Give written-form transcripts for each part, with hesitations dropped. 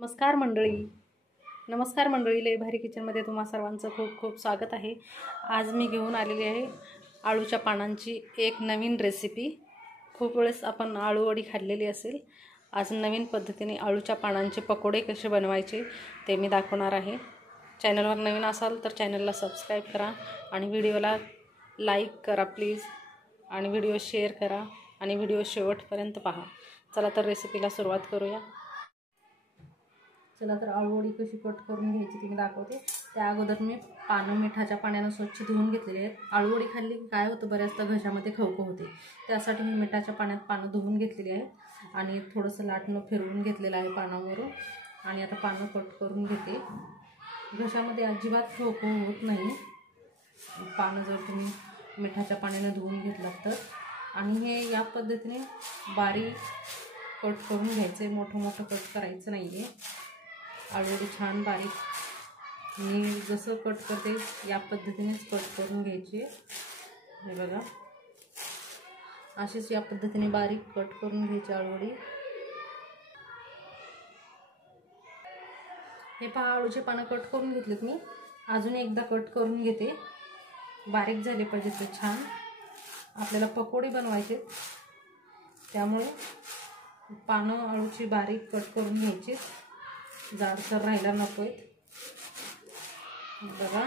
नमस्कार मंडळी, लय भारी किचनमध्ये तुम्हा सर्वांचं खूप खूप स्वागत आहे। आज मी घेऊन आलेली आहे आळूच्या पानांची एक नवीन रेसिपी। खूप वेळेस आपण आळू वडी खाल्लेली असेल, आज नवीन पद्धतीने आळूच्या पानांचे पकोडे कसे बनवायचे ते मी दाखवणार आहे। चॅनलवर नवीन असाल तर चॅनलला सबस्क्राइब करा आणि व्हिडिओला लाईक करा प्लीज, आणि व्हिडिओ शेअर करा आणि व्हिडिओ शेवटपर्यंत पहा। चला तर रेसिपीला सुरुवात करूया। चला तर आळू वडी कशी कट करून घ्यायची ती मी दाखवते। त्या अगोदर मी पानं मिठाच्या पाण्याने स्वच्छ धुवून घेतलेले आहेत। आळू वडी खाल्ली की काय होतं, बऱ्याचदा घशामध्ये खवखव होते, त्यासाठी मी मिठाच्या पाण्यात पानं धुवून घेतलेली आहेत आणि थोडंसं लाटणं फिरवून घेतलेलं आहे पानावरून। आणि आता पानं कट करून घेते। घशामध्ये अजिबात खवखव होत नाही पानं जर तुम्ही मिठाच्या पाण्याने धुवून घेतलात तर। आणि हे या पद्धतीने बारीक कट करून घ्यायचे, मोठं मोठं कट करायचं नाही आहे। आळू वडी छान बारीक मी जसं कट करते या पद्धतीनेच कट करून घ्यायची। हे बघा, अशीच या पद्धतीने बारीक कट करून घ्यायची आळू वडी। हे पहा, आळूचे पानं कट करून घेतलेत मी। अजून एकदा कट करून घेते, बारीक झाले पाहिजे ते छान। आपल्याला पकोडे बनवायचे त्यामुळे पानं आळूची बारीक कट करून घ्यायची, जाडसर राहायला नकोय। बघा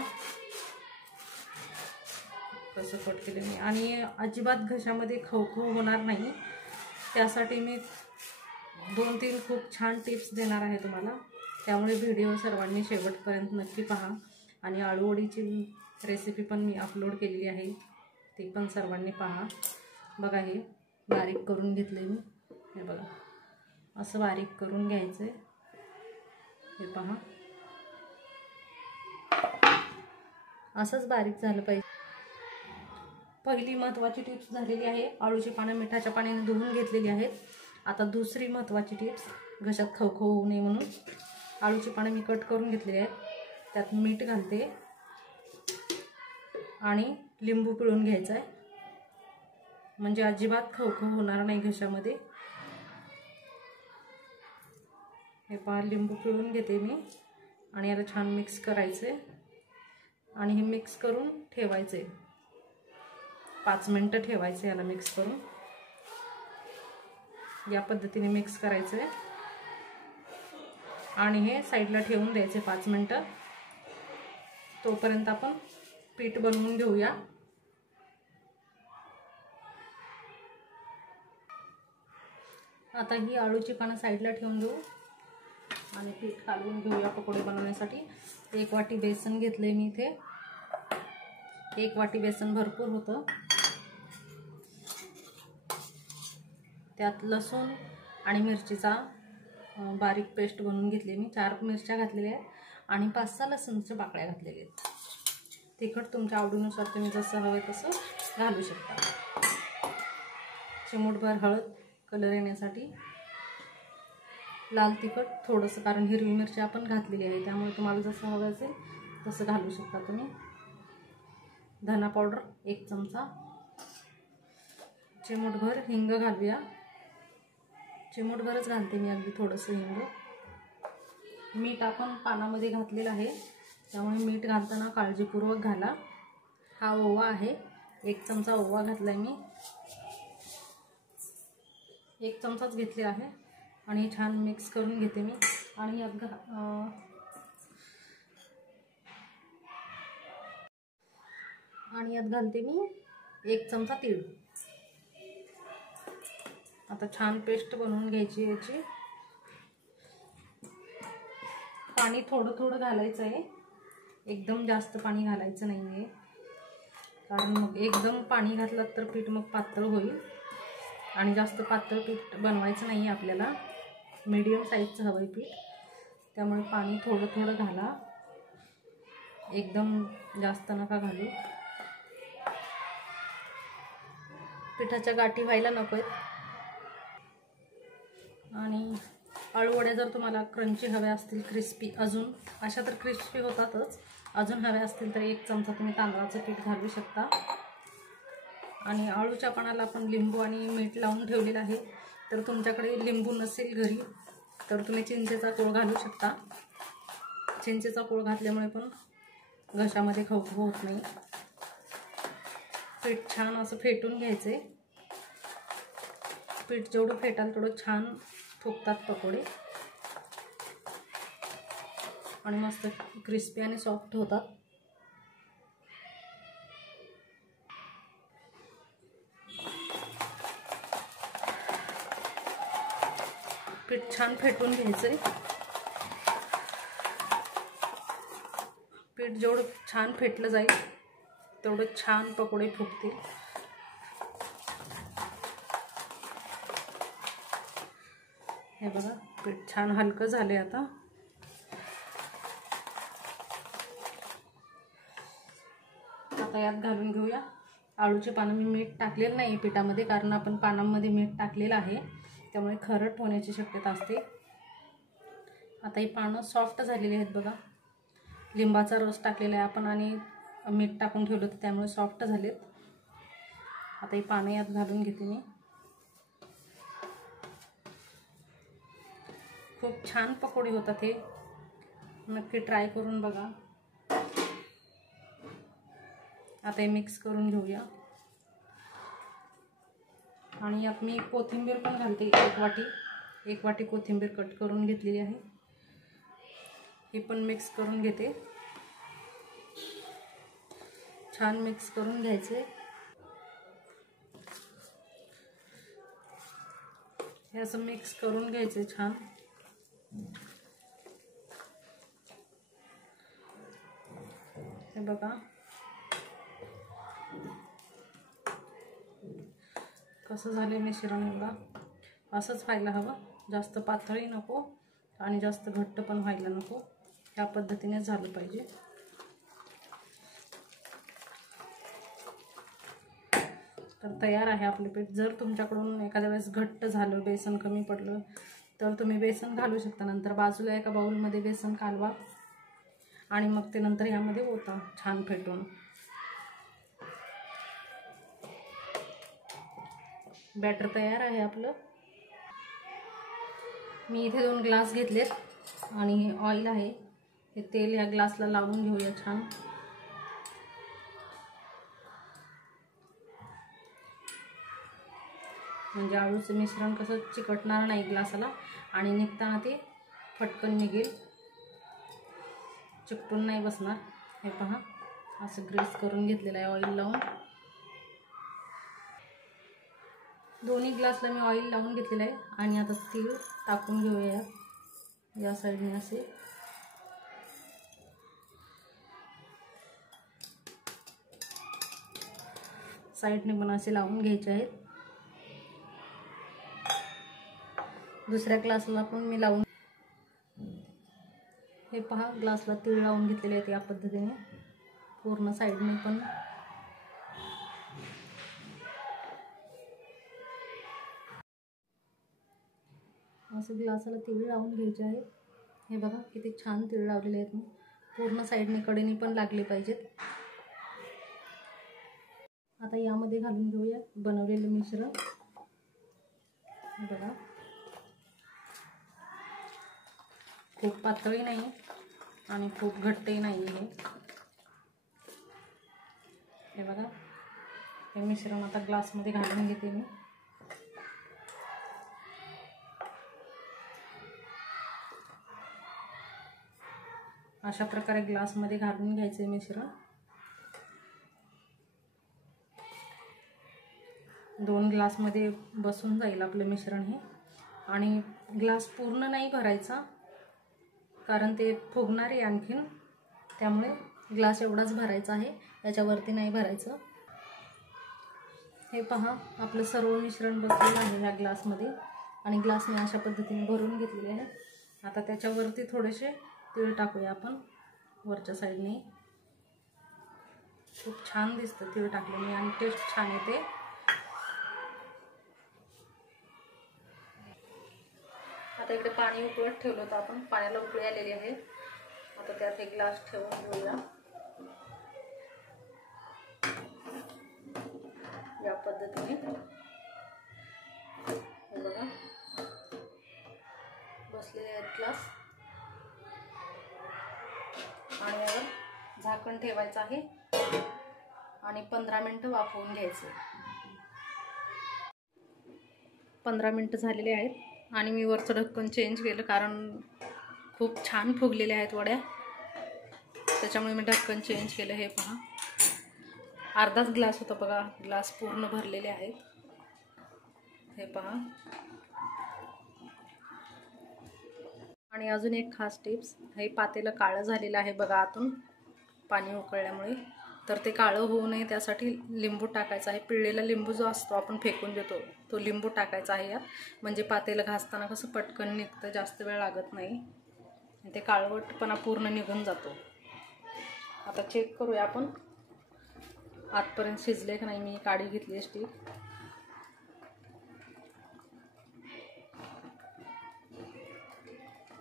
कसं कट केलं मी, आणि अजिबात घशामध्ये खवखव होणार नाही त्यासाठी मी 2-3 खूप छान टिप्स देणार आहे तुम्हाला, त्यामुळे व्हिडिओ सर्वांनी शेवटपर्यंत नक्की पहा। आणि आळू वडीची रेसिपी पण मी अपलोड केलेली आहे, ती पण सर्वांनी पहा। बघा हे बारीक करून घेतले मी, हे बघा असं बारीक करून घ्यायचं। हे पहा असंच बारीक झालं पाहिजे। पहिली महत्त्वाची टिप्स झालेली आहे, आळूची पानं मिठाच्या पाण्याने धुवून घेतलेली आहेत। आता दुसरी महत्त्वाची टिप्स, घशात खवखव होऊ नये म्हणून आळूची पानं मी कट करून घेतलेली आहेत, त्यात मीठ घालते आणि लिंबू पिळून घ्यायचा आहे, म्हणजे अजिबात खवखव होणार नाही घशामध्ये। हे पहा, लिंबू पिळून घेते मी आणि याला छान मिक्स करायचे आणि हे मिक्स करून ठेवायचे। 5 मिनिटं ठेवायचे याला मिक्स करून। या पद्धतीने मिक्स करायचे आणि हे साईडला ठेवून द्यायचे 5 मिनिटं। तोपर्यंत आपण पीठ बनवून घेऊया। आता ही आळूची पानं साईडला ठेवून देऊ आणि पीठ कालवून घेऊया पकोडे बनवण्यासाठी। 1 वाटी बेसन घेतले मी इथे, 1 वाटी बेसन भरपूर होतं। त्यात लसूण आणि मिरचीचा बारीक पेस्ट बनवून घेतली मी। 4 मिरच्या घातलेल्या आहेत आणि 5-6 लसूणच्या पाकळ्या घातलेल्या आहेत। तिखट तुमच्या आवडीनुसार तुम्ही जसं हवं तसं घालू शकता। चिमूटभर हळद कलर येण्यासाठी, लाल तिखट थोडंसं, कारण हिरवी मिरची आपण घातलेली आहे त्यामुळे तुम्हाला जसं हवं असेल तसं घालू शकता तुम्ही। धना पावडर 1 चमचा, चिमूटभर हिंग घालूया, चिमूटभरच घालते मी, अगदी थोडंसं हिंग। मीठ आपण पानामध्ये घातलेलं आहे त्यामुळे मीठ घालताना काळजीपूर्वक घाला। हा ओवा आहे, 1 चमचा ओवा घातलाय मी, 1 चमचाच घेतले आहे आणि छान मिक्स करून घेते मी। आणि यात घालते मी 1 चमचा तीळ। आता छान पेस्ट बनवून घ्यायची याची। पाणी थोडं थोडं घालायचं आहे, एकदम जास्त पाणी घालायचं नाही आहे, कारण मग एकदम पाणी घातलं तर पीठ मग पातळ होईल आणि जास्त पातळ पीठ बनवायचं नाही आपल्याला, मीडियम साईजचं हवं आहे पीठ, त्यामुळे पाणी थोडं थोडं घाला, एकदम जास्त नका घालू। पिठाच्या गाठी व्हायला नको आहेत। आणि आळू वड्या जर तुम्हाला क्रंची हव्या असतील, क्रिस्पी, अजून अशा तर क्रिस्पी होतातच, अजून हव्या असतील तर 1 चमचा तुम्ही तांदळाचं पीठ घालू शकता। आणि आळूच्या पानाला आपण लिंबू आणि मीठ लावून ठेवलेलं आहे, तर तुमच्याकडे लिंबू नसेल घरी तर तुम्ही चिंचेचा कोळ घालू शकता. चिंचेचा कोळ घातल्यामुळे पण घशामध्ये खवखव होत नाही. पीठ छान असं फेटून घ्यायचे. पीठ जेवढं फेटाल तेवढं छान फुगतात पकोडे आणि मस्त क्रिस्पी आणि सॉफ्ट होतात. पीठ छान फेटून घ्यायचे. पीठ जेवढं छान फेटलं जाईल तेवढं छान पकोडे फुगतील. हे बघा पीठ छान हलकं झाले. आता यात घालून घेऊया आळूचे पानं. मी मीठ टाकलेलं नाही पिठामध्ये, कारण आपण पानांमध्ये मीठ टाकलेलं आहे, त्यामुळे खरट होण्याची शक्यता असते. आता ही पानं सॉफ्ट झालेली आहेत बघा. लिंबाचा रस टाकलेला आहे आपण आणि मीठ टाकून ठेवलं तर त्यामुळे सॉफ्ट झालेत. आता ही पानं यात घालून घेते मी. खूप छान पकोडे होतात हे, नक्की ट्राय करून बघा. आता हे मिक्स करून घेऊया आणि यात मी कोथिंबीर पण घालते. एक वाटी कोथिंबीर कट करून घेतलेली आहे. हे पण मिक्स करून घेते. छान मिक्स करून घ्यायचे. हे असं मिक्स करून घ्यायचे छान. हे बघा कसं झाले मिश्रण. बघा असंच व्हायला हवं. जास्त पातळही नको आणि जास्त घट्ट पण व्हायला नको. ह्या पद्धतीने झालं पाहिजे. तर तयार आहे आपले पीठ. जर तुमच्याकडून एखाद्या वेळेस घट्ट झालं, बेसन कमी पडलं, तर तुम्ही बेसन घालू शकता. नंतर बाजूला एका बाउलमध्ये बेसन कालवा आणि मग ते नंतर ह्यामध्ये ओता छान फेटून. बॅटर तयार आहे आपलं. मी इथे 2 ग्लास घेतलेत आणि ऑइल आहे. हे तेल या ग्लासला लावून घेऊया छान. म्हणजे आळूचं मिश्रण कसं चिकटणार नाही ग्लासाला आणि निघताना ते फटकन निघेल, चिकटून नाही बसणार. हे पहा असं ग्रेस करून घेतलेलं आहे ऑइल लावून. दोन्ही ग्लासला मी ऑइल लावून घेतलेलं आहे आणि आता तीळ टाकून घेऊया या साईडने. असे साईडने पण असे लावून घ्यायचे आहेत. दुसऱ्या ग्लासला पण मी लावून, हे पहा ग्लासला तीळ लावून घेतलेले आहेत या पद्धतीने पूर्ण साईडने पण. असं ग्लासाला तीळ लावून घ्यायचे आहेत. हे बघा किती छान तीळ लावलेले आहेत. पूर्ण साईडने कडेने पण लागले पाहिजेत. आता यामध्ये घालून घेऊया बनवलेलं मिश्रण. बघा खूप पातळही नाही आणि खूप घट्टही नाही आहे. हे बघा हे मिश्रण आता ग्लासमध्ये घालून घेते मी. अशा प्रकारे ग्लासमध्ये घालून घ्यायचे मिश्रण. 2 ग्लासमध्ये बसून जाईल आपलं मिश्रण हे. आणि ग्लास पूर्ण नाही भरायचा, कारण ते फुगणार आहे आणखीन, त्यामुळे ग्लास एवढाच भरायचा आहे, याच्यावरती नाही भरायचं. हे पहा आपलं सर्व मिश्रण बसलेलं आहे ह्या ग्लासमध्ये आणि ग्लास मी अशा पद्धतीने भरून घेतलेले आहे. आता त्याच्यावरती थोडेसे तीळ टाकूया आपण वरच्या साईडने. खूप छान दिसतं तीळ टाकल्याने आणि टेस्ट छान येते. आता इकडे पाणी उकळत ठेवलं होतं आपण. पाण्याला उकळी आलेली आहे. आता त्यात एक ग्लास ठेवून घेऊया या पद्धतीने. हे बघा बसलेले आहेत ग्लास आणि यावर झाकण ठेवायचं आहे आणि 15 मिनिटं वाफवून घ्यायचं. 15 मिनिटं झालेले आहेत आणि मी वरचं ढक्कन चेंज केलं कारण खूप छान फुगलेल्या आहेत वड्या, त्याच्यामुळे मी ढक्कन चेंज केलं. हे पहा, अर्धाच ग्लास होता बघा, ग्लास पूर्ण भरलेले आहेत. हे पहा. आणि अजून एक खास टिप्स, हे पातेलं काळं झालेलं आहे बघा आतून पाणी उकळल्यामुळे, तर ते काळं होऊ नये त्यासाठी लिंबू टाकायचं आहे. पिळलेला लिंबू जो असतो आपण फेकून देतो तो लिंबू टाकायचा आहे यात, म्हणजे पातेलं घासताना कसं पटकन निघतं, जास्त वेळ लागत नाही, ते काळवटपणा पूर्ण निघून जातो. आता चेक करूया आपण आतपर्यंत शिजले की नाही. मी काढी घेतली स्टिक.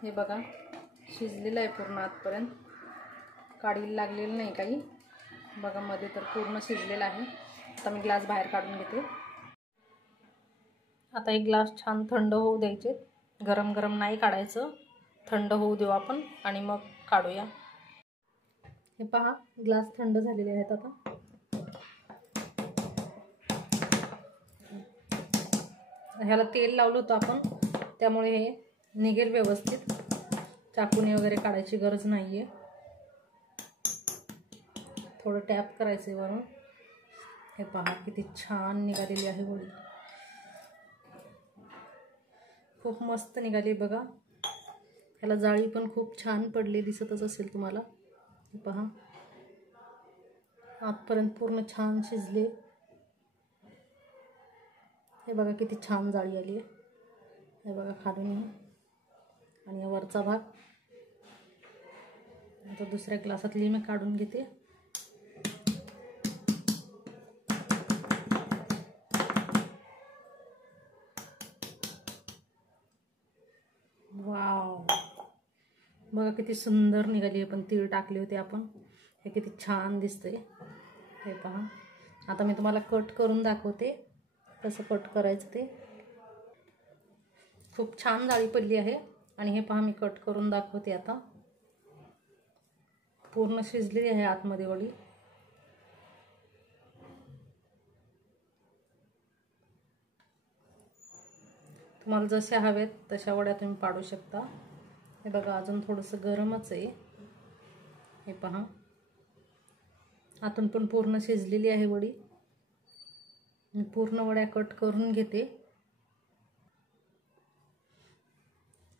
हे बघा शिजलेलं आहे पूर्ण आतपर्यंत, काढीला लागलेलं नाही काही बघा, मध्ये तर पूर्ण शिजलेलं आहे. आता मी ग्लास बाहेर काढून घेते. आता एक ग्लास छान थंड होऊ द्यायचे, गरम गरम नाही काढायचं, थंड होऊ देऊ आपण आणि मग काढूया. हे पहा ग्लास थंड झालेले आहेत. आता ह्याला तेल लावलं होतं आपण, त्यामुळे हे निघेल व्यवस्थित, चाकूने वगैरे काढायची गरज नाही आहे. थोडं टॅप करायचं आहे वरून. हे पहा किती छान निघालेली आहे वडी, खूप मस्त निघाली बघा. ह्याला जाळी पण खूप छान पडली, दिसतच असेल तुम्हाला. हे पहा आतपर्यंत पूर्ण छान शिजले. हे बघा किती छान जाळी आली आहे. हे बघा खालून आणि वरचा भाग. आता दुसऱ्या ग्लासातली मी काढून घेते. वाव, बघा किती सुंदर निघाली आहे. पण तीळ टाकले होते आपण, हे किती छान दिसतंय. हे पहा, आता मी तुम्हाला कट करून दाखवते कसं कट करायचं ते. खूप छान जाळी पडली आहे आणि हे पहा मी कट करून दाखवते. आता पूर्ण शिजलेली आहे आतमध्ये वडी. तुम्हाला जशा हवेत तशा वड्या तुम्ही पाडू शकता. हे बघा अजून थोडंसं गरमच आहे. हे पहा आतून पण पूर्ण शिजलेली आहे वडी. मी पूर्ण वड्या कट करून घेते.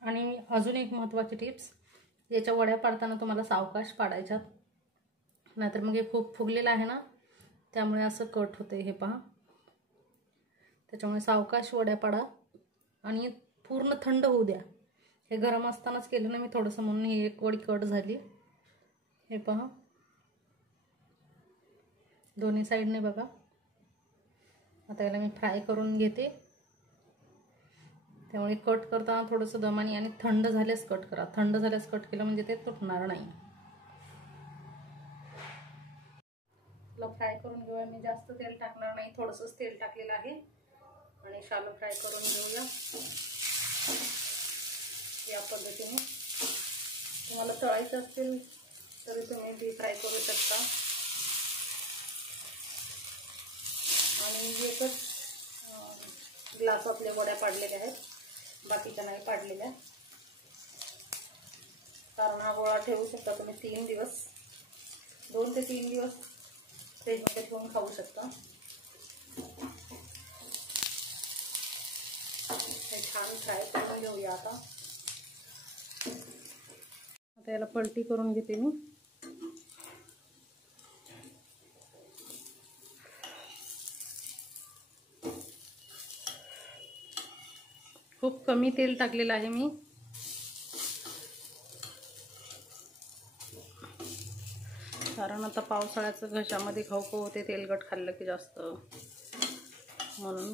आणि अजून एक महत्त्वाची टिप्स, याच्या वड्या पाडताना तुम्हाला सावकाश पाडायच्यात, नाहीतर मग हे खूप फुगलेलं आहे ना, त्यामुळे असं कट होते. हे पहा, त्याच्यामुळे सावकाश वड्या पाडा आणि पूर्ण थंड होऊ द्या. हे गरम असतानाच केलं ना मी थोडंसं, म्हणून ही एक वडी कट झाली. हे पहा दोन्ही साईडने बघा. आता याला मी फ्राय करून घेते, त्यामुळे कट करताना थोडंसं दमाने आणि थंड झाल्यास कट करा. थंड झाल्यास कट केलं म्हणजे ते तुटणार नाही. त्याला फ्राय करून घेऊया. मी जास्त तेल टाकणार नाही, थोडंसंच तेल टाकलेलं आहे आणि शालो फ्राय करून घेऊया या पद्धतीने. तुम्हाला तळायचं असतील तरी तुम्ही डीप फ्राय करू शकता. आणि एकच ग्लासातल्या वड्या पाडलेल्या आहेत, बाकीच्या नाही पाडलेल्या, कारण हा गोळा ठेवू शकता तुम्ही 3 दिवस, 2 ते 3 दिवस फ्रीजमध्ये ठेवून खाऊ शकता. हे छान फ्राय करून घेऊया. आता याला पलटी करून घेते मी. खूप कमी तेल टाकलेलं आहे मी, कारण आता पावसाळ्याचं घशामध्ये खाऊ होते तेलकट खाल्लं की जास्त, म्हणून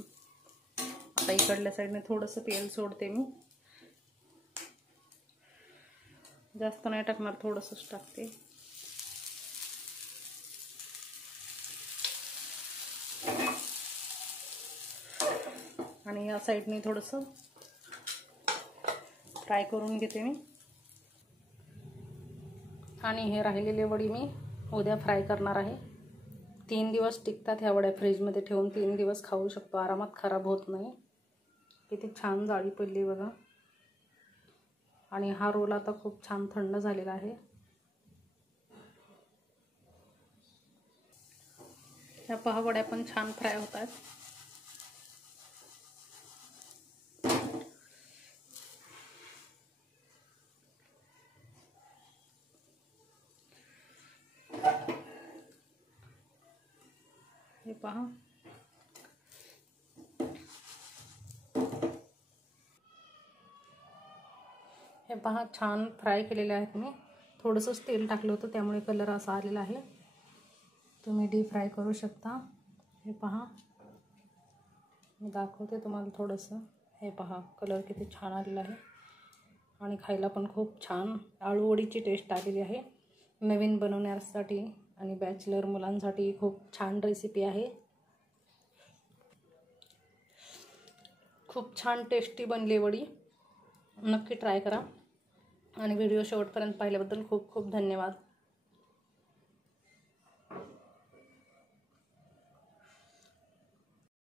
आता इकडल्या साईडने थोडंसं तेल सोडते मी. जास्त नाही टाकणार, थोडंसंच टाकते. आणि या साईडने थोडंसं फ्राय करून घेते मी. आणि हे राहिलेले वडी मी उद्या फ्राय करणार आहे. 3 दिवस टिकतात ह्या वड्या. फ्रीजमध्ये ठेवून 3 दिवस खाऊ शकतो आरामात, खराब होत नाही. किती छान जाळी पडली बघा. आणि हा रोल आता खूप छान थंड झालेला आहे. ह्या पहा वड्या पण छान फ्राय होतात. हे पहा. हे पहा छान फ्राय केलेले आहेत मी. थोडंसंच तेल टाकलं होतं त्यामुळे कलर असा आलेला आहे. तुम्ही डीप फ्राय करू शकता. हे पहा मी दाखवते तुम्हाला थोडंसं. हे पहा कलर किती छान आलेला आहे. आणि खायला पण खूप छान आळूवडीची टेस्ट आलेली आहे. नवीन बनवण्यासाठी आणि बॅचलर मुलांसाठी खूप छान रेसिपी आहे. खूप छान टेस्टी बनली वडी. नक्की ट्राय करा. आणि व्हिडिओ शेवटपर्यंत पाहिल्याबद्दल खूप खूप धन्यवाद.